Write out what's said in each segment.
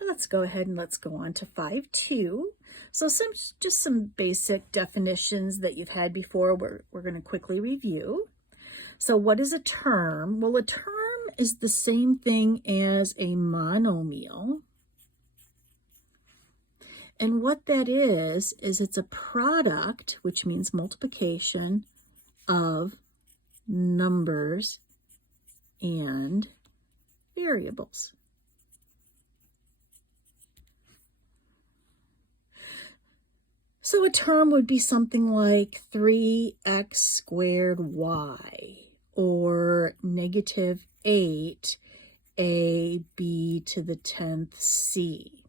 Let's go ahead and let's go on to 5.2. So just some basic definitions that you've had before we're going to quickly review. So what is a term? Well, a term is the same thing as a monomial. And what that is it's a product, which means multiplication of numbers and variables. So a term would be something like 3x squared y, or negative 8 ab to the 10th c,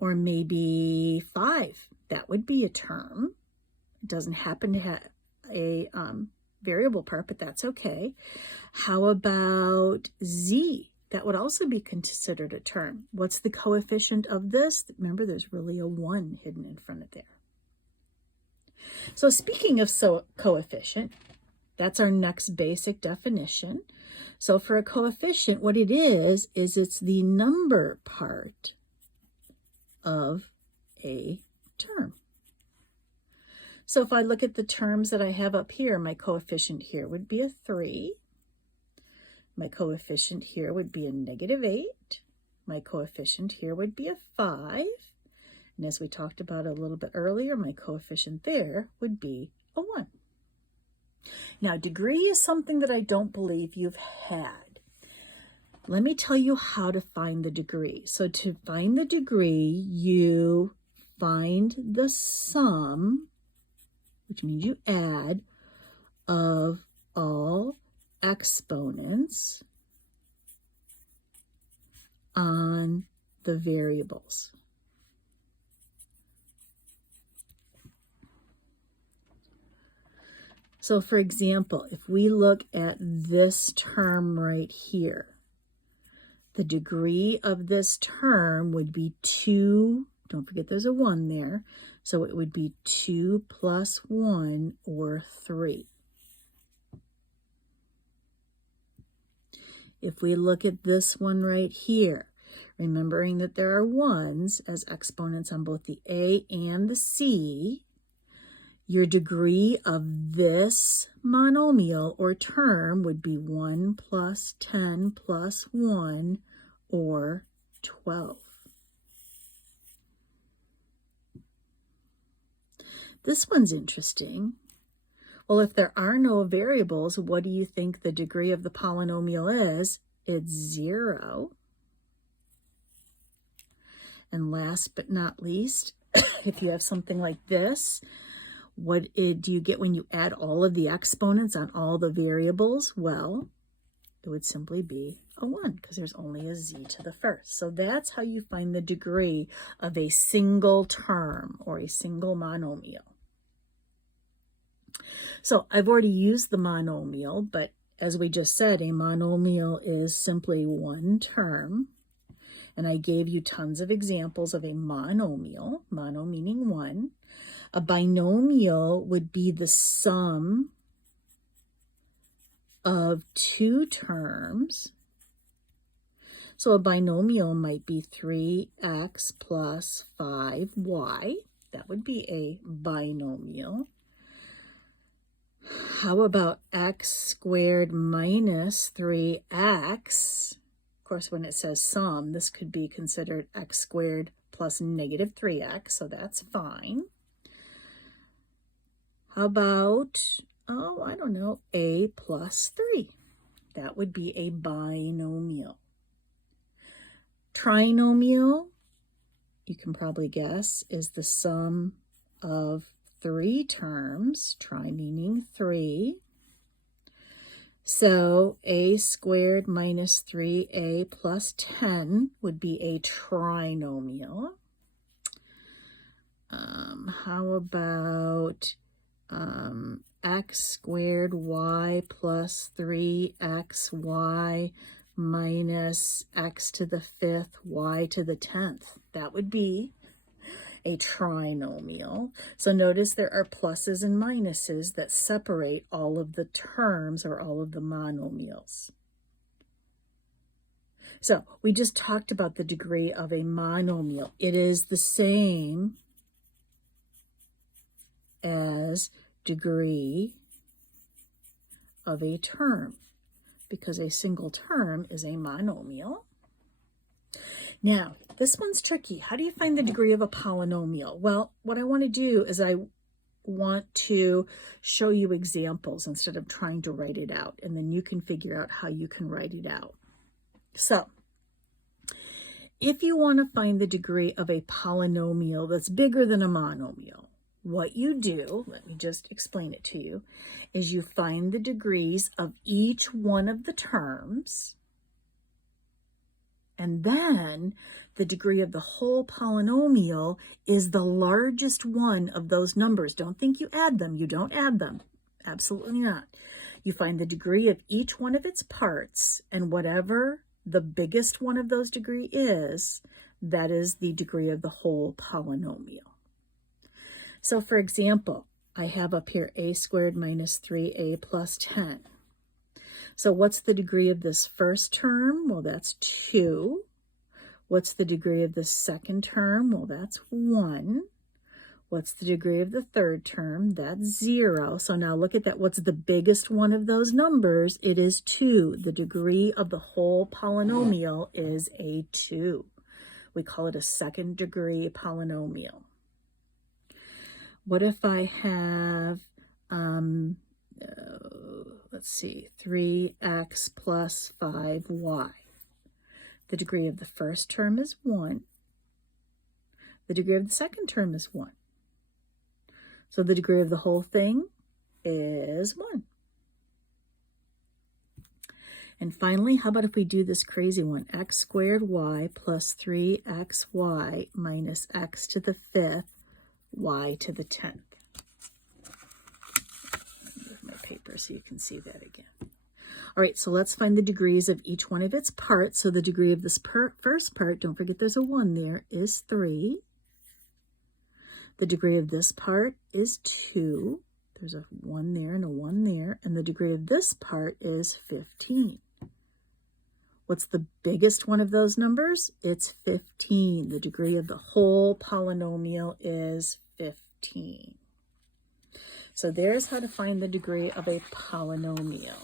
or maybe 5. That would be a term. It doesn't happen to have a variable part, but that's okay. How about z? That would also be considered a term. What's the coefficient of this? Remember, there's really a 1 hidden in front of there. So speaking of coefficient, that's our next basic definition. So for a coefficient, what it is it's the number part of a term. So if I look at the terms that I have up here, my coefficient here would be a 3. My coefficient here would be a negative 8. My coefficient here would be a 5. And as we talked about a little bit earlier, my coefficient there would be a 1. Now, degree is something that I don't believe you've had. Let me tell you how to find the degree. So to find the degree, you find the sum, which means you add, of all exponents on the variables. So for example, if we look at this term right here, the degree of this term would be 2. Don't forget there's a 1 there. So it would be 2 plus 1, or 3. If we look at this one right here, remembering that there are 1s as exponents on both the a and the c, your degree of this monomial or term would be 1 plus 10 plus 1, or 12. This one's interesting. Well, if there are no variables, what do you think the degree of the polynomial is? It's 0. And last but not least, if you have something like this, what do you get when you add all of the exponents on all the variables? Well, it would simply be a 1 because there's only a z to the first. So that's how you find the degree of a single term or a single monomial. So I've already used the monomial, but as we just said, a monomial is simply one term. And I gave you tons of examples of a monomial, mono meaning one. A binomial would be the sum of two terms. So a binomial might be 3x plus 5y. That would be a binomial. How about x squared minus 3x? Of course, when it says sum, this could be considered x squared plus negative 3x, so that's fine. How about, I don't know, a plus 3? That would be a binomial. Trinomial, you can probably guess, is the sum of three terms, tri meaning 3. So a squared minus 3a plus 10 would be a trinomial. How about x squared y plus 3xy minus x to the 5th, y to the 10th? That would be a trinomial. So notice there are pluses and minuses that separate all of the terms or all of the monomials. So we just talked about the degree of a monomial. It is the same as degree of a term, because a single term is a monomial. Now, this one's tricky. How do you find the degree of a polynomial? Well, what I want to do is I want to show you examples instead of trying to write it out, and then you can figure out how you can write it out. So, if you want to find the degree of a polynomial that's bigger than a monomial, what you do, let me just explain it to you, is you find the degrees of each one of the terms, and then the degree of the whole polynomial is the largest one of those numbers. Don't think you add them. You don't add them. Absolutely not. You find the degree of each one of its parts, and whatever the biggest one of those degree is, that is the degree of the whole polynomial. So for example, I have up here a squared minus 3a plus 10. So what's the degree of this first term? Well, that's 2. What's the degree of the second term? Well, that's 1. What's the degree of the third term? That's 0. So now look at that. What's the biggest one of those numbers? It is 2. The degree of the whole polynomial is a 2. We call it a second degree polynomial. What if I have, let's see, 3x plus 5y? The degree of the first term is 1. The degree of the second term is 1. So the degree of the whole thing is 1. And finally, how about if we do this crazy one? X squared y plus 3xy minus x to the 5th y to the 10th. Move my paper so you can see that again. All right, so let's find the degrees of each one of its parts. So the degree of this first part, don't forget there's a 1 there, is 3. The degree of this part is 2. There's a 1 there and a 1 there. And the degree of this part is 15. What's the biggest one of those numbers? It's 15. The degree of the whole polynomial is 15. So there's how to find the degree of a polynomial.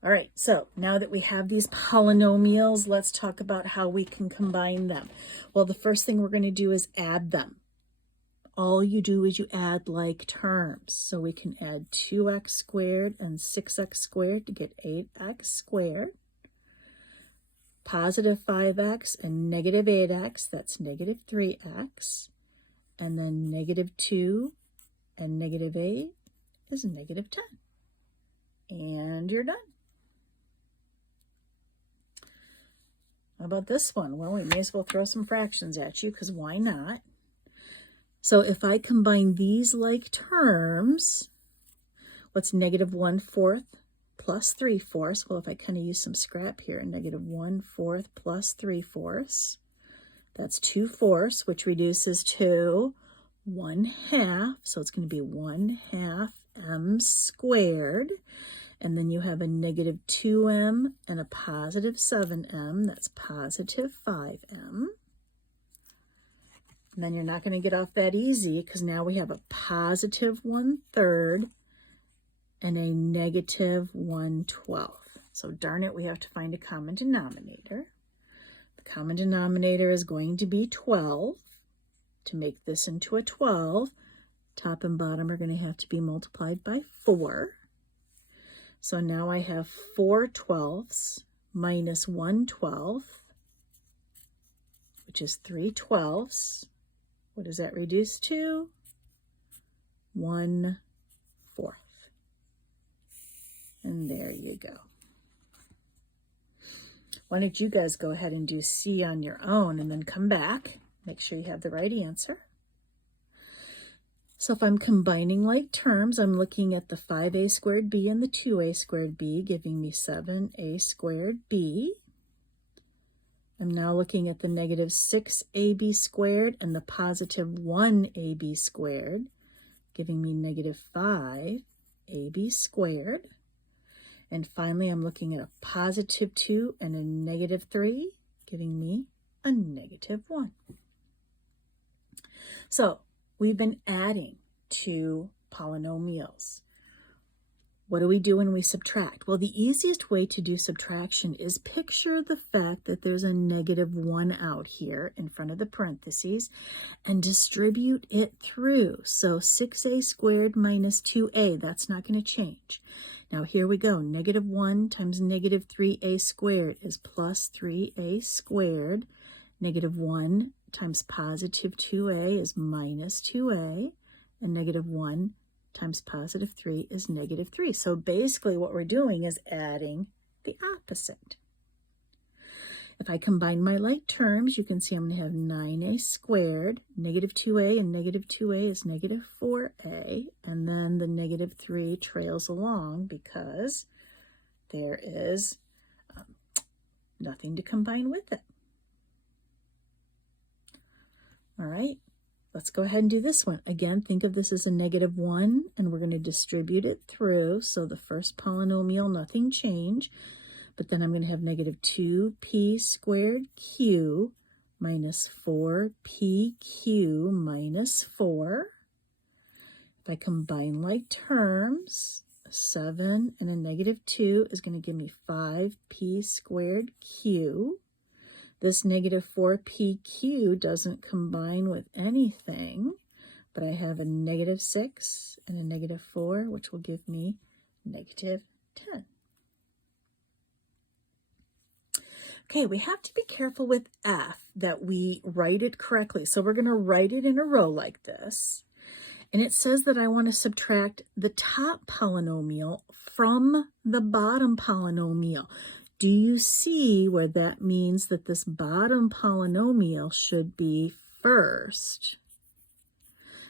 All right, so now that we have these polynomials, let's talk about how we can combine them. Well, the first thing we're going to do is add them. All you do is you add like terms. So we can add 2x squared and 6x squared to get 8x squared. Positive 5x and negative 8x, that's negative 3x. And then negative 2 and negative 8 is negative 10. And you're done. How about this one? Well, we may as well throw some fractions at you, because why not? So if I combine these like terms, what's negative 1/4 plus 3/4? Well, if I kind of use some scrap here, negative 1/4 plus 3/4, that's 2/4, which reduces to 1/2. So it's going to be 1/2 m squared. And then you have a negative 2m and a positive 7m. That's positive 5m. And then you're not going to get off that easy, because now we have a positive 1/3 and a negative 1/12. So darn it, we have to find a common denominator. The common denominator is going to be 12. To make this into a 12, top and bottom are going to have to be multiplied by 4. So now I have 4/12 minus 1/12, which is 3/12. What does that reduce to? 1/4. And there you go. Why don't you guys go ahead and do C on your own and then come back. Make sure you have the right answer. So if I'm combining like terms, I'm looking at the 5a squared b and the 2a squared b, giving me 7a squared b. I'm now looking at the negative 6ab squared and the positive 1ab squared, giving me negative 5ab squared. And finally, I'm looking at a positive 2 and a negative 3, giving me a negative 1. So we've been adding two polynomials. What do we do when we subtract? Well, the easiest way to do subtraction is picture the fact that there's a negative 1 out here in front of the parentheses and distribute it through. So 6a squared minus 2a, that's not going to change. Now here we go. Negative 1 times negative 3a squared is plus 3a squared. Negative 1 times positive 2a is minus 2a. And negative 1 times positive 3 is negative 3. So basically what we're doing is adding the opposite. If I combine my like terms, you can see I'm going to have 9a squared, negative 2a, and negative 2a is negative 4a, and then the negative 3 trails along because there is nothing to combine with it. All right. Let's go ahead and do this one. Again, think of this as a negative 1, and we're going to distribute it through. So the first polynomial, nothing changed. But then I'm going to have negative 2p squared q minus 4pq minus 4. If I combine like terms, a 7 and a negative 2 is going to give me 5p squared q. This negative 4pq doesn't combine with anything, but I have a negative 6 and a negative 4, which will give me negative 10. Okay, we have to be careful with f that we write it correctly. So we're going to write it in a row like this. And it says that I want to subtract the top polynomial from the bottom polynomial. Do you see where that means that this bottom polynomial should be first?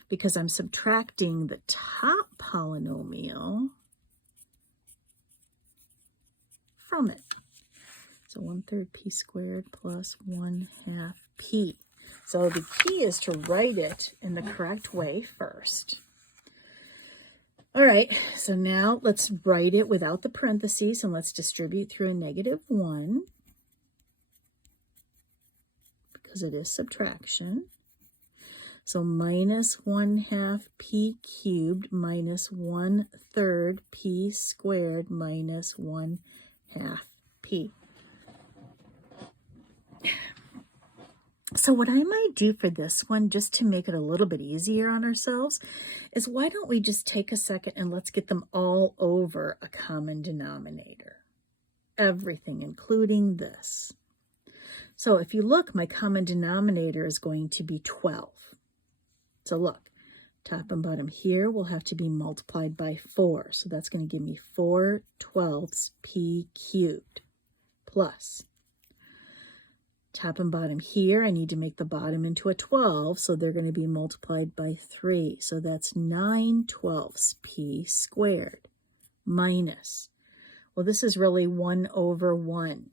Because I'm subtracting the top polynomial from it. So 1/3 p squared plus 1/2 p. So the key is to write it in the correct way first. All right, so now let's write it without the parentheses and let's distribute through a negative 1 because it is subtraction. So minus 1/2 p cubed minus 1/3 p squared minus 1/2 p. So what I might do for this one, just to make it a little bit easier on ourselves, is why don't we just take a second and let's get them all over a common denominator. Everything, including this. So if you look, my common denominator is going to be 12. So look, top and bottom here will have to be multiplied by 4. So that's going to give me 4/12 p cubed plus. Top and bottom here, I need to make the bottom into a 12, so they're going to be multiplied by 3. So that's 9/12 p squared minus, well, this is really 1/1.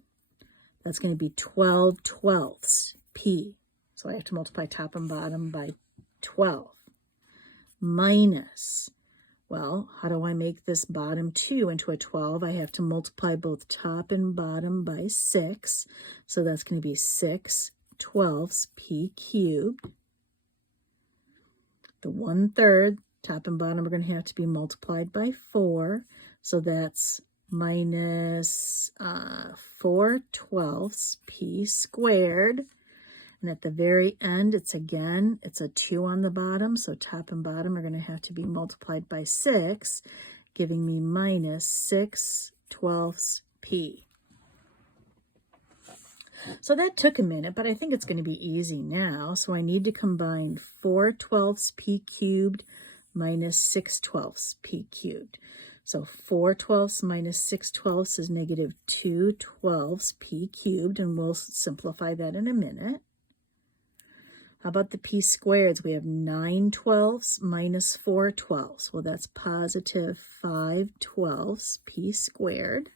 That's going to be 12/12 p. So I have to multiply top and bottom by 12 minus, well, how do I make this bottom 2 into a 12? I have to multiply both top and bottom by 6. So that's going to be 6/12 p cubed. The 1/3, top and bottom are going to have to be multiplied by 4. So that's minus 4/12 p squared. And at the very end, it's a 2 on the bottom, so top and bottom are going to have to be multiplied by 6, giving me minus 6/12 p. So that took a minute, but I think it's going to be easy now. So I need to combine 4/12 p cubed minus 6/12 p cubed. So 4/12 minus 6/12 is negative 2/12 p cubed, and we'll simplify that in a minute. How about the p squareds? We have 9/12 minus 4/12. Well, that's positive 5/12 p squared.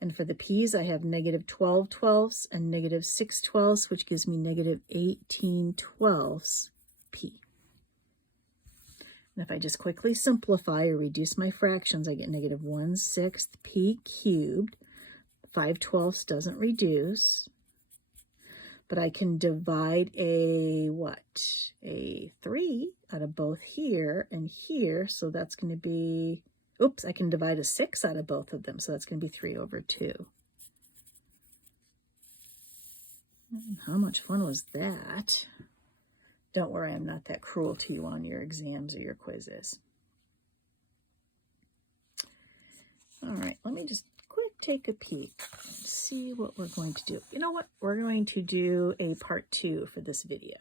And for the p's, I have negative 12/12 and negative 6/12, which gives me negative 18/12 p. And if I just quickly simplify or reduce my fractions, I get negative 1/6 p cubed. 5/12 doesn't reduce. But I can divide a, what? A 3 out of both here and here. So that's going to be, oops, I can divide a 6 out of both of them. So that's going to be 3/2. How much fun was that? Don't worry, I'm not that cruel to you on your exams or your quizzes. All right, let me just take a peek and see what we're going to do. You know what? We're going to do a part 2 for this video.